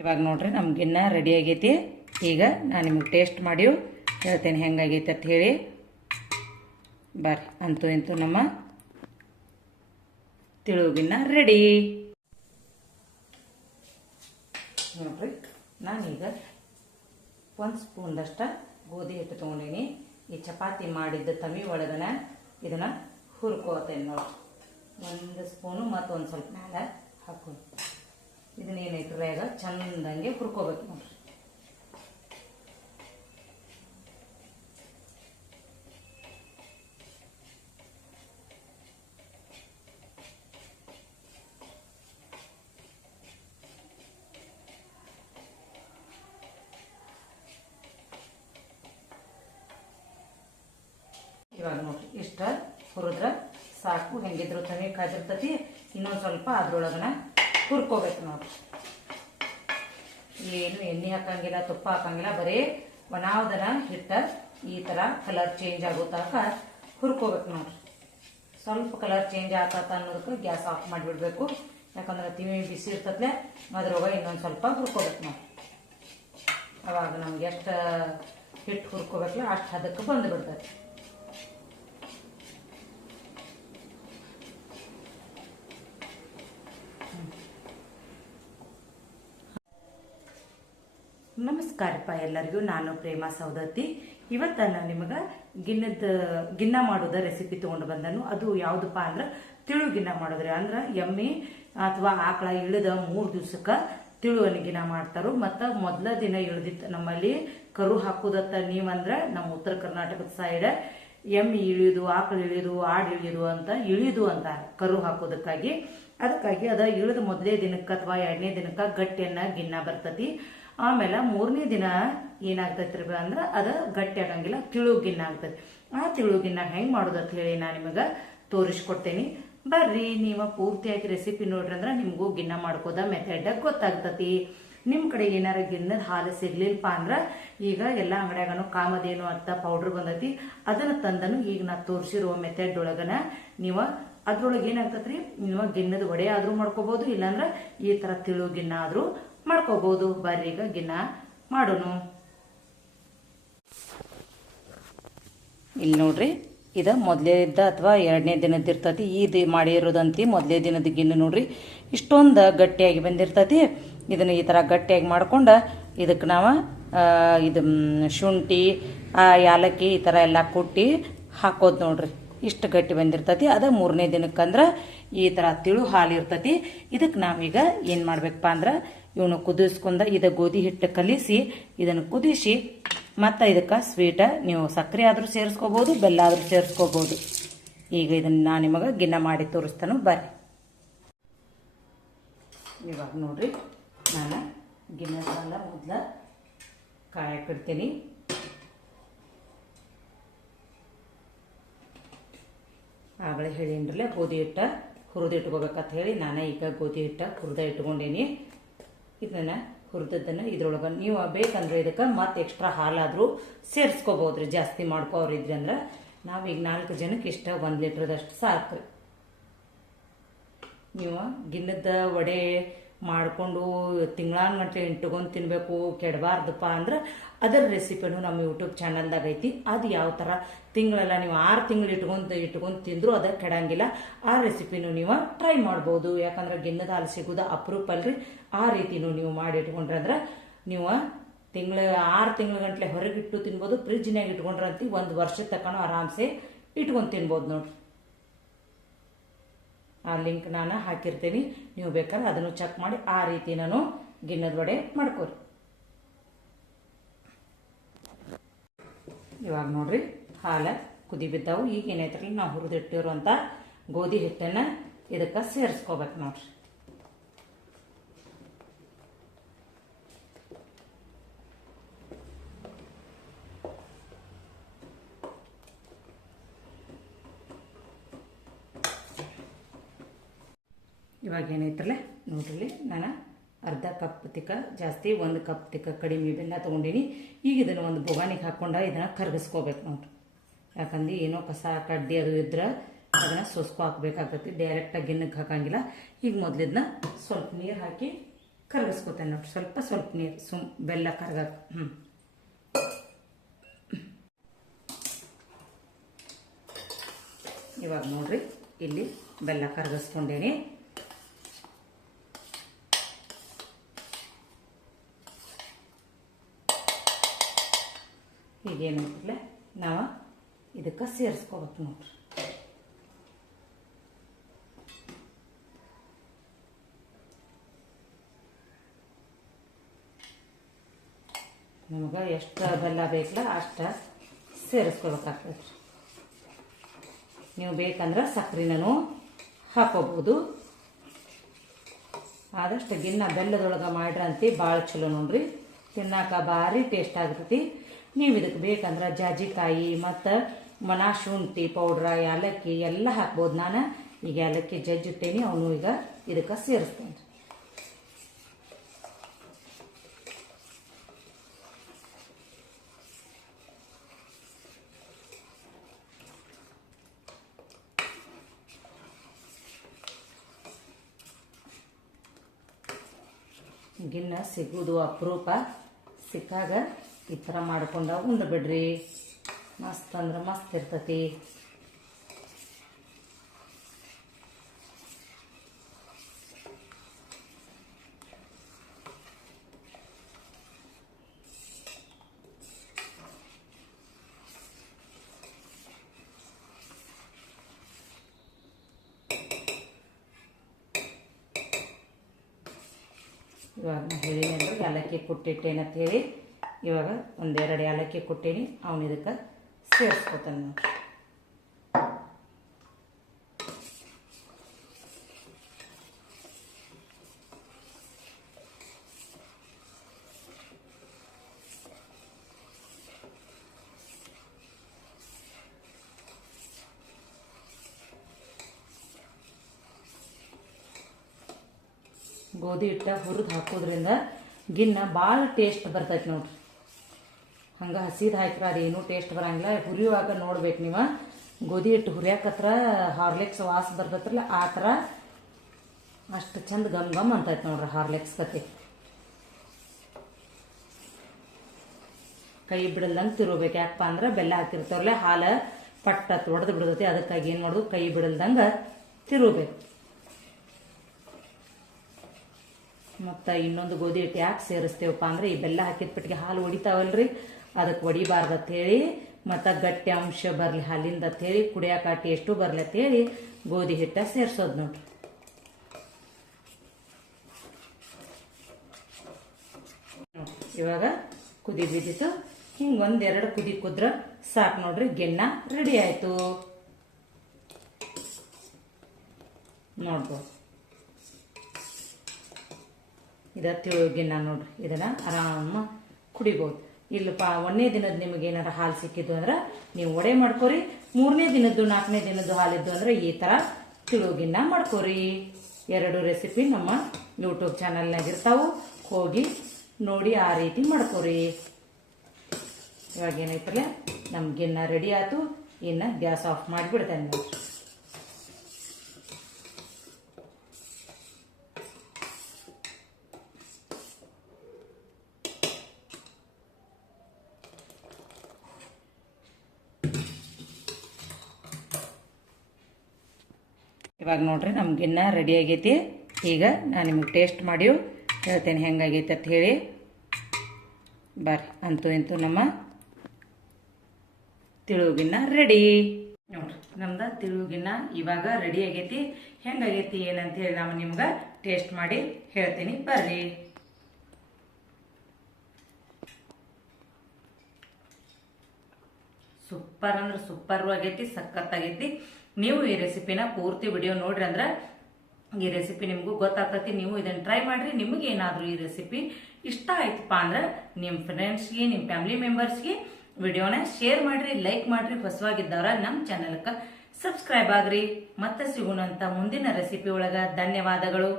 ಇವಾಗ ನೋಡ್ರಿ ನಮ್ಗಿನ್ನ ರೆಡಿ ಆಗೈತಿ. ಈಗ ನಾನು ನಿಮ್ಗೆ ಟೇಸ್ಟ್ ಮಾಡಿ ಹೇಳ್ತೇನೆ ಹೆಂಗಾಗೈತೆ ಅಂತ ಹೇಳಿ. ಬರ್ರಿ, ಅಂತೂ ಇಂತೂ ನಮ್ಮ ತಿಳುಗಿನ್ನ ರೆಡಿ ನೋಡ್ರಿ ನಾನೀಗ ಒಂದು ಸ್ಪೂನ್ದಷ್ಟು ಗೋಧಿ ಹಿಟ್ಟು ತೊಗೊಂಡೀನಿ. ಈ ಚಪಾತಿ ಮಾಡಿದ್ದ ತಮಿ ಒಳಗನ ಇದನ್ನು ಹುರ್ಕೋತೇನೆ ನೋಡಿ ಒಂದು ಸ್ಪೂನು ಮತ್ತೊಂದು ಸ್ವಲ್ಪ ಮೇಲೆ ಹಾಕೋ ಇದನ್ನೇನೈತೆ ಬೇಗ? ಚಂದಂಗೆ ಹುರ್ಕೋಬೇಕು ನೋಡ್ರಿ. ಇವಾಗ ನೋಡ್ರಿ, ಇಷ್ಟ ಹುರಿದ್ರೆ ಸಾಕು, ಹೆಂಗಿದ್ರು ತನಿ ಕಾದಿರ್ತತಿ ಇನ್ನೊಂದು ಸ್ವಲ್ಪ ಅದ್ರೊಳಗನ ಹುರ್ಕೋಬೇಕು ನೋಡ್ರಿ ಏನು ಎಣ್ಣೆ ಹಾಕಂಗಿಲ್ಲ, ತುಪ್ಪ ಹಾಕಂಗಿಲ್ಲ, ಬರೀ ಒಣಾವ್ದನ ಹಿಟ್ಟ ಈ ಥರ ಕಲರ್ ಚೇಂಜ್ ಆಗೋ ತನಕ ಹುರ್ಕೋಬೇಕು ನೋಡ್ರಿ ಸ್ವಲ್ಪ ಕಲರ್ ಚೇಂಜ್ ಆಗತ್ತ ಅನ್ನೋದಕ್ಕೆ ಗ್ಯಾಸ್ ಆಫ್ ಮಾಡಿಬಿಡ್ಬೇಕು. ಯಾಕಂದ್ರೆ ತಿವಿ ಬಿಸಿ ಇರ್ತತ್ಲೆ ಅದ್ರೊಳಗೆ ಇನ್ನೊಂದು ಸ್ವಲ್ಪ ಹುರ್ಕೋಬೇಕು ನಾವು ಅವಾಗ ನಮ್ಗೆ ಎಷ್ಟು ಹಿಟ್ಟು ಹುರ್ಕೋಬೇಕಲ್ಲ ಅಷ್ಟು ಹದಕ್ಕೆ ಬಂದು ಬಿಡ್ತದೆ ನಮಸ್ಕಾರಪ್ಪ ಎಲ್ಲರಿಗೂ. ನಾನು ಪ್ರೇಮ ಸೌದತ್ತಿ ಇವತ್ತ ನಾನು ನಿಮಗೆ ಗಿನ್ನದ ಗಿನ್ನ ಮಾಡೋದ ರೆಸಿಪಿ ತಗೊಂಡು ಬಂದನು. ಅದು ಯಾವುದಪ್ಪ ಅಂದ್ರೆ ತಿಳು ಗಿನ್ನ ಮಾಡೋದ್ರಿ. ಅಂದ್ರೆ ಎಮ್ಮೆ ಅಥವಾ ಆಕಳ ಇಳಿದ ಮೂರು ದಿವ್ಸಕ್ಕೆ ತಿಳುವನ್ನ ಗಿನ ಮಾಡ್ತಾರೋ. ಮತ್ತು ಮೊದಲ ದಿನ ಇಳ್ದಿತ್ತು ನಮ್ಮಲ್ಲಿ ಕರು ಹಾಕೋದತ್ತ ನೀವಂದ್ರೆ ನಮ್ಮ ಉತ್ತರ ಕರ್ನಾಟಕದ ಸೈಡ್ ಎಮ್ಮೆ ಇಳಿದು, ಆಕಳ ಇಳಿಯೋದು ಆಡು ಇಳಿದು ಅಂತ ಇಳಿದು ಅಂತ ಕರು ಹಾಕೋದಕ್ಕಾಗಿ. ಅದಕ್ಕಾಗಿ ಅದ ಇಳಿದ ಮೊದಲೇ ದಿನಕ್ಕೆ ಅಥವಾ ಎರಡನೇ ದಿನಕ್ಕೆ ಗಟ್ಟಿಯನ್ನ ಗಿನ್ನ ಬರ್ತತಿ. ಆಮೇಲೆ ಮೂರನೇ ದಿನ ಏನಾಗ್ತೈತ್ರಿ ಅಂದ್ರೆ ಅದ ಗಟ್ಟಿ ಆಗಂಗಿಲ್ಲ ತಿಳು ಗಿನ್ನ ಆಗ್ತೈತಿ. ಆ ತಿಳು ಗಿನ್ನ ಹೆಂಗ್ ಮಾಡೋದು ಅಂತ ಹೇಳಿ ನಾನು ನಿಮಗೆ ತೋರಿಸ್ಕೊಡ್ತೇನೆ. ಬರ್ರಿ, ನೀವು ಪೂರ್ತಿಯಾಗಿ ರೆಸಿಪಿ ನೋಡ್ರಿ ಅಂದ್ರೆ ನಿಮಗೂ ಗಿನ್ನ ಮಾಡ್ಕೋದ ಮೆಥಡ್ ಗೊತ್ತಾಗ್ತತಿ. ನಿಮ್ಮ ಕಡೆ ಏನಾರ ಗಿನ್ನದ ಹಾಲು ಸಿಗ್ಲಿಲ್ಪ ಅಂದ್ರೆ ಈಗ ಎಲ್ಲ ಅಂಗಡಿಯಾಗನು ಕಾಮದೇನು ಅಂತ ಪೌಡ್ರ್ ಬಂದೈತಿ. ಅದನ್ನ ತಂದನು ಈಗ ನಾ ತೋರಿಸಿರುವ ಮೆಥಡ್ ಒಳಗನ ನೀವು ಅದ್ರೊಳಗೆ ಏನಾಗ್ತತ್ರಿ? ನೀವು ಗಿನ್ನದ ಒಡೆ ಆದ್ರೂ ಮಾಡ್ಕೋಬಹುದು ಇಲ್ಲಾಂದ್ರೆ ಈ ತರ ತಿಳು ಗಿನ್ನ ಆದ್ರೂ ಮಾಡ್ಕೋಬಹುದು ಬರ್ರಿ ಈಗ ಗಿನ್ನ ಮಾಡೋನು. ಇಲ್ಲಿ ನೋಡ್ರಿ ಇದು ಇದ್ದ ಅಥವಾ ಎರಡನೇ ದಿನದ ಇರ್ತತಿ. ಇದು ಮಾಡಿರೋದಂತಿ ಮೊದಲೇ ದಿನದ ಗಿನ್ನ ನೋಡ್ರಿ. ಇಷ್ಟೊಂದು ಗಟ್ಟಿಯಾಗಿ ಬಂದಿರ್ತತಿ. ಇದನ್ನ ಈ ಥರ ಗಟ್ಟಿಯಾಗಿ ಮಾಡ್ಕೊಂಡು ಇದಕ್ಕೆ ನಾವು ಇದು ಶುಂಠಿ ಆ, ಯಾಲಕ್ಕಿ ಈ ಥರ ಎಲ್ಲ ಕುಟ್ಟಿ ಹಾಕೋದು ನೋಡ್ರಿ. ಇಷ್ಟು ಗಟ್ಟಿ ಬಂದಿರ್ತತಿ. ಅದ ಮೂರನೇ ದಿನಕ್ಕಂದ್ರೆ ಈ ಥರ ತಿಳು ಹಾಲು ಇರ್ತತಿ. ಇದಕ್ಕೆ ನಾವೀಗ ಏನು ಮಾಡ್ಬೇಕಪ್ಪ ಅಂದ್ರೆ ಇವನು ಕುದಿಸ್ಕೊಂಡ ಇದ ಗೋಧಿ ಹಿಟ್ಟು ಕಲಿಸಿ, ಇದನ್ನು ಕುದಿಸಿ ಮತ್ತು ಇದಕ್ಕೆ ಸ್ವೀಟ ನೀವು ಸಕ್ಕರೆ ಆದರೂ ಸೇರಿಸ್ಕೋಬೋದು, ಬೆಲ್ಲ ಆದರೂ ಸೇರಿಸ್ಕೋಬೋದು. ಈಗ ಇದನ್ನು ನಾನು ನಿಮಗೆ ಗಿನ್ನ ಮಾಡಿ ತೋರಿಸ್ತಾನು ಬರ್ರಿ ಇವಾಗ ನೋಡ್ರಿ, ನಾನು ಗಿನ್ನದಲ್ಲ ಮೊದಲ ಕಾಯಕ್ಕಿಡ್ತೀನಿ ಆಗಲೇ ಹೇಳಿನ್ರಲ್ಲೇ, ಗೋಧಿ ಹಿಟ್ಟ ಹುರಿದು ಇಟ್ಕೋಬೇಕಂತ ಹೇಳಿ, ನಾನೇ ಈಗ ಗೋಧಿ ಹಿಟ್ಟ ಹುರಿದ ಇಟ್ಕೊಂಡೇನಿ. ಇದನ್ನ ಹುರಿದದ್ದನ್ನು ಇದ್ರೊಳಗೆ ನೀವು ಬೇಕಂದ್ರೆ ಇದಕ್ಕೆ ಮತ್ತೆ ಎಕ್ಸ್ಟ್ರಾ ಹಾಲಾದರೂ ಸೇರಿಸ್ಕೋಬೋದ್ರಿ, ಜಾಸ್ತಿ ಮಾಡ್ಕೋರಿದ್ರಿ ಅಂದ್ರೆ. ನಾವೀಗ ನಾಲ್ಕು ಜನಕ್ಕೆ ಇಷ್ಟ, ಒಂದು ಲೀಟ್ರದಷ್ಟು ಸಾಕು ನೀವು ಗಿನ್ನದ ವಡೆ ಮಾಡಿಕೊಂಡು ತಿಂಗಳಾನ ಗಂಟೆ ಇಟ್ಕೊಂಡು ತಿನ್ನಬೇಕು ಕೆಡಬಾರ್ದಪ್ಪ ಅಂದ್ರೆ ಅದರ ರೆಸಿಪಿನೂ ನಮ್ಮ ಯೂಟ್ಯೂಬ್ ಚಾನಲ್ದಾಗ ಐತಿ. ಅದು ಯಾವ ಥರ ತಿಂಗಳೆಲ್ಲ ನೀವು ಆರು ತಿಂಗಳು ಇಟ್ಕೊಂಡು ಇಟ್ಕೊಂಡು ತಿಂದರೂ ಅದು ಕೆಡಂಗಿಲ್ಲ. ಆ ರೆಸಿಪಿನೂ ನೀವು ಟ್ರೈ ಮಾಡ್ಬೋದು. ಯಾಕಂದ್ರೆ ಗಿನ್ನದ ಹಾಲು ಸಿಗೋದು ಅಪರೂಪ ಅಲ್ರಿ. ಆ ರೀತಿನೂ ನೀವು ಮಾಡಿ ಇಟ್ಕೊಂಡ್ರೆ ಅಂದ್ರೆ ನೀವು ತಿಂಗಳ, ಆರು ತಿಂಗಳ ಗಂಟ್ಲೆ ಹೊರಗಿಟ್ಟು ತಿನ್ಬೋದು ಫ್ರಿಜ್ನಾಗ ಇಟ್ಕೊಂಡ್ರಂತಿ ಒಂದು ವರ್ಷದ ತಕ್ಕನೂ ಆರಾಮ್ಸೆ ಇಟ್ಕೊಂಡು ತಿನ್ಬೋದು ನೋಡ್ರಿ. ಆ ಲಿಂಕ್ ನಾನು ಹಾಕಿರ್ತೀನಿ. ನೀವು ಬೇಕಾದ್ರೆ ಅದನ್ನು ಚೆಕ್ ಮಾಡಿ ಆ ರೀತಿ ನಾನು ಗಿಣ್ಣದ ವಡೆ ಮಾಡ್ಕೊರಿ. ಇವಾಗ ನೋಡ್ರಿ, ಹಾಲ ಕುದಿ ಬಿದ್ದಾವು. ಈಗ ಏನೈತ್ರಲ್ಲ ನಾವು ಹುರಿದಿಟ್ಟಿರುವಂಥ ಗೋಧಿ ಹಿಟ್ಟನ್ನು ಇದಕ್ಕೆ ಸೇರಿಸ್ಕೋಬೇಕು ನೋಡ್ರಿ. ಇವಾಗ ಏನೈತ್ರಲ್ಲ ನೋಡ್ರಿ ನಾನು ಅರ್ಧ ಕಪ್ ತಿಕ್ಕ ಜಾಸ್ತಿ, ಒಂದು ಕಪ್ ತಿಕ್ಕ ಕಡಿಮೆ ಬೆಲ್ಲ ತೊಗೊಂಡಿನಿ. ಈಗ ಇದನ್ನು ಒಂದು ಬೊಗಾನಿಗೆ ಹಾಕ್ಕೊಂಡು ಇದನ್ನು ಕರಗಿಸ್ಕೋಬೇಕು ನೋಡ್ರಿ. ಯಾಕಂದ್ರೆ ಏನೋ ಕಸ ಕಡ್ಡಿ ಅದು ಇದ್ರೆ ಅದನ್ನು ಸೊಸ್ಕೊ ಹಾಕ್ಬೇಕಾಗ್ತೈತಿ ಡೈರೆಕ್ಟಾಗಿ ಗಿನ್ನಕ್ಕೆ ಹಾಕಂಗಿಲ್ಲ. ಈಗ ಮೊದಲು ಇದನ್ನ ಸ್ವಲ್ಪ ನೀರು ಹಾಕಿ ಕರಗಿಸ್ಕೊತೇನೆ ನೋಡ್ರಿ. ಸ್ವಲ್ಪ ಸ್ವಲ್ಪ ನೀರು, ಸುಮ್ ಬೆಲ್ಲ ಕರಗಕ್ಕೆ ಹ್ಞೂ ಇವಾಗ ನೋಡ್ರಿ, ಇಲ್ಲಿ ಬೆಲ್ಲ ಕರಗಿಸ್ಕೊಂಡೇನಿ. ಈಗೇನಂತಿಲ್ಲ ನಾವು ಇದಕ್ಕೆ ಸೇರಿಸ್ಕೋಬೇಕು ನೋಡ್ರಿ. ನಮಗೆ ಎಷ್ಟು ಬೆಲ್ಲ ಬೇಕಲ್ಲ ಅಷ್ಟು ಸೇರಿಸ್ಕೋಬೇಕಾಗ್ತದೆ ನೀವು ಬೇಕಂದ್ರೆ ಸಕ್ಕರೆನೂ ಹಾಕೋಬೋದು ಆದಷ್ಟು ಗಿನ್ನ ಬೆಲ್ಲದೊಳಗೆ ಮಾಡ್ರಂತಿ ಭಾಳ ಚಲೋ ನೋಡ್ರಿ. ತಿನ್ನಾಕ ಭಾರಿ ಟೇಸ್ಟ್ ಆಗ್ತೈತಿ ನೀವು ಇದಕ್ಕೆ ಬೇಕಂದ್ರೆ ಜಾಜಿಕಾಯಿ ಮತ್ತು ಮನ ಶುಂಠಿ ಪೌಡ್ರ ಏಲಕ್ಕಿ ಎಲ್ಲ ಹಾಕ್ಬೋದು. ನಾನು ಈಗ ಏಲಕ್ಕಿ ಜಜ್ಜಿಟ್ಟೇನಿ ಅವನು ಈಗ ಇದಕ್ಕೆ ಸೇರಿಸ್ತೇನೆ. ಗಿನ್ನ ಸಿಗೋದು ಅಪರೂಪ. ಸಿಕ್ಕಾಗ ಈ ಥರ ಮಾಡ್ಕೊಂಡು ಉಂಡು ಬಿಡ್ರಿ. ಮಸ್ತ್ ಅಂದ್ರೆ ಮಸ್ತ್ ಇರ್ತತಿ. ಇವಾಗ ಹೇಳಿನಲ್ರಿ ಏಲಕ್ಕಿ ಪುಟ್ಟಿಟ್ಟೇನಂತ ಹೇಳಿ ಇವಾಗ ಒಂದೆರಡು ಏಲಕ್ಕಿ ಕೊಟ್ಟೀನಿ. ಅವನು ಇದಕ್ಕೆ ಸೇರಿಸ್ಕೊತಾನೆ ನೋಡಿ. ಗೋಧಿ ಹಿಟ್ಟ ಹುರಿದು ಹಾಕೋದ್ರಿಂದ ಗಿನ್ನ ಭಾಳ ಟೇಸ್ಟ್ ಬರ್ತೈತೆ ನೋಡ್ರಿ. ಹಂಗೆ ಹಸಿದು ಹಾಕಿರ ಅದೇನು ಟೇಸ್ಟ್ ಬರಂಗಿಲ್ಲ. ಹುರಿಯುವಾಗ ನೋಡ್ಬೇಕು ನೀವು. ಗೋಧಿ ಹಿಟ್ಟು ಹುರಿಯಾಕತ್ರ, ಹಾರ್ಲಿಕ್ಸ್ ವಾಸ ಬರ್ತತ್ರಲ್ಲ ಆ ಥರ ಅಷ್ಟು ಚಂದ ಗಮ್ ಗಮ್ ಅಂತೈತೆ ನೋಡ್ರಿ ಹಾರ್ಲಿಕ್ಸ್ ಕತೆ. ಕೈ ಬಿಡಲ್ದಂಗೆ ತಿರುಬೇಕು ಯಾಕಪ್ಪ ಅಂದ್ರೆ ಬೆಲ್ಲ ಹಾಕಿರ್ತಾರಲ್ಲ ಹಾಲು ಪಟ್ಟ ತೊಡೆದು ಬಿಡ್ತೈತಿ. ಅದಕ್ಕಾಗಿ ಏನು ಮಾಡೋದು? ಕೈ ಬಿಡಲ್ದಂಗೆ ತಿರುಬೇಕು ಮತ್ತು ಇನ್ನೊಂದು ಗೋಧಿ ಹಿಟ್ಟು ಯಾಕೆ ಸೇರಿಸ್ತೇವಪ್ಪ ಅಂದ್ರೆ, ಈ ಬೆಲ್ಲ ಹಾಕಿದ ಪಟ್ಟಿಗೆ ಹಾಲು ಹೊಡಿತಾವಲ್ರಿ. ಅದಕ್ಕೆ ಒಡಿಬಾರ್ದು ಹೇಳಿ, ಮತ್ತು ಗಟ್ಟಿ ಅಂಶ ಬರಲಿ, ಹಾಲಿಂದ ಹೇಳಿ, ಕುಡಿಯೋಕೆ ಟೇಸ್ಟು ಬರಲಿ ಹೇಳಿ ಗೋಧಿ ಹಿಟ್ಟ ಸೇರ್ಸೋದು ನೋಡ್ರಿ. ಇವಾಗ ಕುದಿ ಬಿದ್ದಿತ್ತು. ಹಿಂಗೆ ಒಂದೆರಡು ಕುದಿ ಕುದ್ರೆ ಸಾಕು ನೋಡ್ರಿ, ಗೆನ್ನ ರೆಡಿ ಆಯಿತು. ನೋಡ್ಬೋದು. ಇದ ತಿಳುಗಿನ್ನ ನೋಡ್ರಿ, ಇದನ್ನ ಆರಾಮ ಕುಡಿಬೋದು. ಇಲ್ಲಪ್ಪ ಒಂದನೇ ದಿನದ ನಿಮಗೆ ಏನಾರ ಹಾಲು ಸಿಕ್ಕಿದ್ದು ಅಂದ್ರೆ ನೀವು ಒಡೆ ಮಾಡ್ಕೊರಿ, ಮೂರನೇ ದಿನದ್ದು, ನಾಲ್ಕನೇ ದಿನದ್ದು ಹಾಲಿದ್ದು ಅಂದ್ರೆ ಈ ಥರ ತಿಳುಗಿನ್ನ ಮಾಡ್ಕೊರಿ. ಎರಡು ರೆಸಿಪಿ ನಮ್ಮ ಯೂಟ್ಯೂಬ್ ಚಾನಲ್ನಾಗ ಇರ್ತಾವು. ಹೋಗಿ ನೋಡಿ ಆ ರೀತಿ ಮಾಡ್ಕೊರಿ. ಇವಾಗ ಏನೈತಲ್ಲ ನಮ್ಮ ಗಿನ್ನ ರೆಡಿ ಆಯ್ತು ಇನ್ನು ಗ್ಯಾಸ್ ಆಫ್ ಮಾಡಿಬಿಡ್ತೇನೆ. ನೋಡ್ರಿ ಇವಾಗ ನೋಡ್ರಿ ನಮ್ಗಿನ್ನ ರೆಡಿ ಆಗೈತಿ. ಈಗ ನಾನು ನಿಮ್ಗೆ ಟೇಸ್ಟ್ ಮಾಡಿ ಹೇಳ್ತೇನೆ ಹೆಂಗಾಗೈತೆ ಅಂತ ಹೇಳಿ. ಬರ್ರಿ, ಅಂತೂ ಇಂತೂ ನಮ್ಮ ತಿಳುಗಿನ್ನ ರೆಡಿ ನೋಡ್ರಿ, ನಮ್ದು ತಿಳುಗಿನ್ನ ಇವಾಗ ರೆಡಿ ಆಗೈತಿ. ಹೆಂಗಾಗೈತಿ, ಏನಂತ ಹೇಳಿ ನಾನು ನಿಮ್ಗೆ ಟೇಸ್ಟ್ ಮಾಡಿ ಹೇಳ್ತೀನಿ. ಬರ್ರಿ. ಸೂಪರ್ ಅಂದ್ರೆ ಸೂಪರ್ ಆಗೈತಿ, ಸಖತ್ತಾಗೈತಿ. ನೀವು ಈ ರೆಸಿಪಿನ ಪೂರ್ತಿ ವಿಡಿಯೋ ನೋಡ್ರಿ ಅಂದ್ರೆ ಈ ರೆಸಿಪಿ ನಿಮಗೂ ಗೊತ್ತಾಗ್ತತಿ, ನೀವು ಇದನ್ನ ಟ್ರೈ ಮಾಡ್ರಿ, ನಿಮಗೆ ಏನಾದರೂ ಈ ರೆಸಿಪಿ ಇಷ್ಟ ಆಯ್ತಪ್ಪ ಅಂದ್ರೆ ನಿಮ್ಮ ಫ್ರೆಂಡ್ಸ್ಗೆ ನಿಮ್ಮ ಫ್ಯಾಮಿಲಿ ಮೆಂಬರ್ಸ್ಗೆ ವಿಡಿಯೋನ ಶೇರ್ ಮಾಡ್ರಿ ಲೈಕ್ ಮಾಡ್ರಿ, ಹೊಸವಾಗಿದ್ದವ್ರ ನಮ್ಮ ಚಾನಲ್ಗೆ ಸಬ್ಸ್ಕ್ರೈಬ್ ಆಗ್ರಿ. ಮತ್ತೆ ಸಿಗೋಣಂತ ಮುಂದಿನ ರೆಸಿಪಿ ಒಳಗ. ಧನ್ಯವಾದಗಳು.